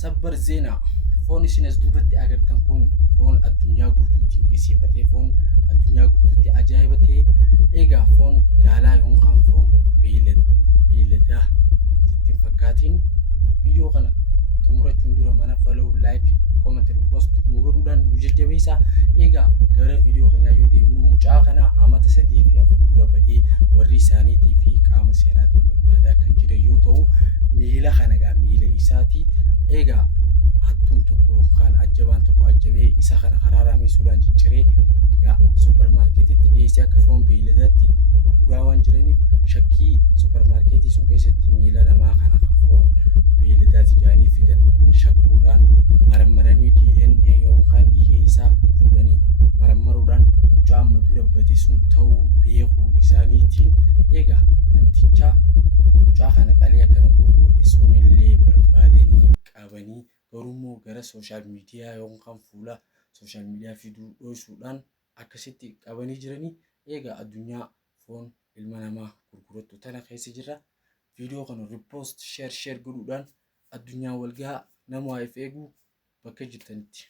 sabbar ዜና foon isin as duubatti agartan kun foon addunyaa guutuutiin qisiifatee foon addunyaa guutuutti ajaa'iba ta'e egaa foon gaalaa yookaan foon beeyladaa sittiin fakkaatiin viidiyoo kana xumurachuun dura mana follow like comment repost nu godhuudhaan nu jajjabeessaa. Egaa gara viidiyoo keenyaa yoo deebinu mucaa kana amata 3 fi 4 dura badee warri isaaniitii fi qaama seeraatiin barbaadaa kan jira yoo ta'u miila kana gaa miila isaati egaa hattuun tokko yookaan ajjabaan tokko ajjabee isa kana hararamee suudhaan cicciree yaa supermarketitti dhiyeessee akka foon beeyladaatti gurguraa waan jiraniif shakkii supermarketii sun keessatti miila namaa kana kan foon beeyladaati jedhanii fidan shakkuudhaan marmaranii DNA yookaan dhiiga isaa fuudhanii marmaruudhaan mucaa amma dura badee sun ta'uu beekuu isaaniitiin egaa namticha mucaa kana qalee akkana gurgureessuun illee barbaadanii qabanii garuu gara social media yookaan fuula social media fiduu dhoisuudhaan akkasitti qabanii jiranii. Egaa addunyaa foon ilma namaa gurgurattu tana keessa jira. Viidiyoo kana repost share godhuudhaan addunyaa walgaa nama eegu bakka jirtanitti.